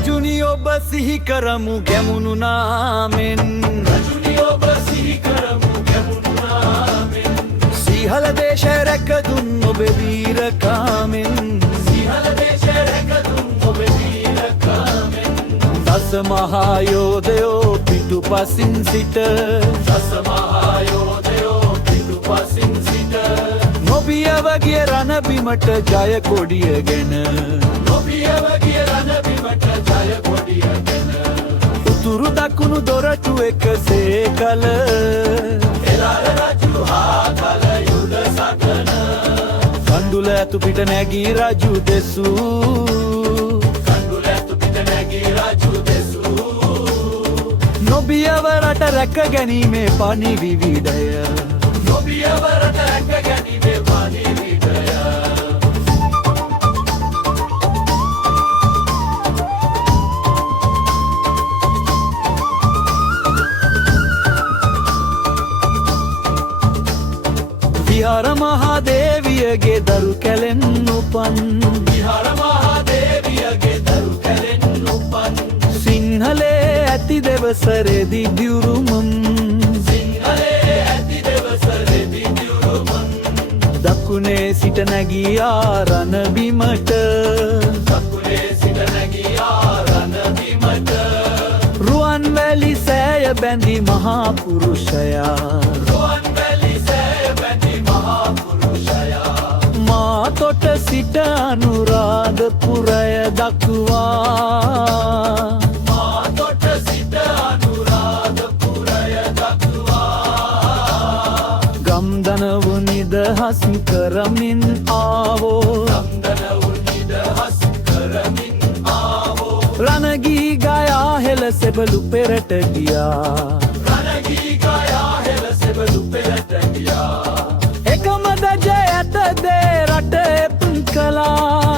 රජුනි ඔබ සිහි කරමු ගැමුණු නාමෙන් රජුනි ඔබ සිහි කරමු ගැමුණු නාමෙන් සිහල දේශය රැකදුන් ඔබේ වීරකාමෙන් සිහල දේශය රැකදුන් ඔබේ වීරකාමෙන් දස මහා යෝධයෝ පිටුපසින් සිට දස මහා යෝධයෝ පිටුපසින් සිට නොබියව ගිය රණබිමට ජය කොඩියගෙන නොබියව ගිය රණබිමට ජය කොඩියගෙන උතුරු දකුණු දොරටු එකසේ කල එළාර රජු හා කල යුද සටන කඳුල ඇතු පිට නැගී රජු දෙසූ කඳුල ඇතු පිට නැගී රජු දෙසූ නොබියව රට රැක ගැනීමේ පණිවිඩය නොබියව රට රැක ගැනීමේ පණිවිඩය විහාර මහාදේවියගේ දරු කැලෙන් උපන් විහාර මහාදේවියගේ දරු කැලෙන් උපන් සිංහලේ ඇති දෙවසරේදී දියුරුමම් සිංහලේ ඇති දෙවසරේදී දියුරුමම් දකුණේ සිට නැගී රණබිමට දකුණේ සිට නැගී රණබිමට රුවන්වැලි සෑය බැඳි මහා පුරුෂයා රුවන්වැලි සෑය බැඳි මහා පුරුෂයා මාතොට සිට අනුරාධපුරය දක්වා මාතොට සිට අනුරාධපුරය දක්වා ගම්දනවු නිදහස් කරමින් ආවෝ ගම්දනවු නිදහස් කරමින් ආවෝ රණගී ගයා හෙළ සෙබළු පෙරට ගියා රණගී ගයා හෙළ සෙබළු පෙරට ගියා එකම දජ ඇත දේ රට එපුන් කළා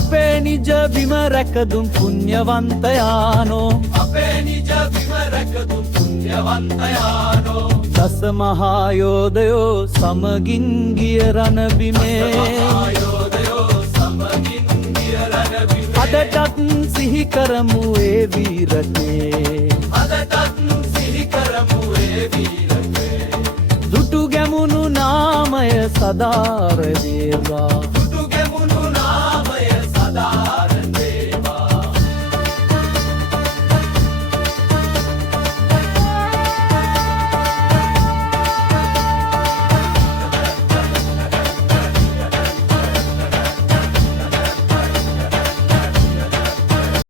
අපේ නිජ බිම රැකදුම් පුණ්‍යවන්තයානෝ අපේ නිජ බිම රැකදුම් පුණ්‍යවන්තයානෝ දස මහා යෝධයෝ සමගින් ගිය රණබිමේ අදටත් සිහි කරමු ඒ වීරකේ අදටත් සිහි කරමු ඒ වීරකේ දුටු ගැමුණු නාමය සදාර වේවා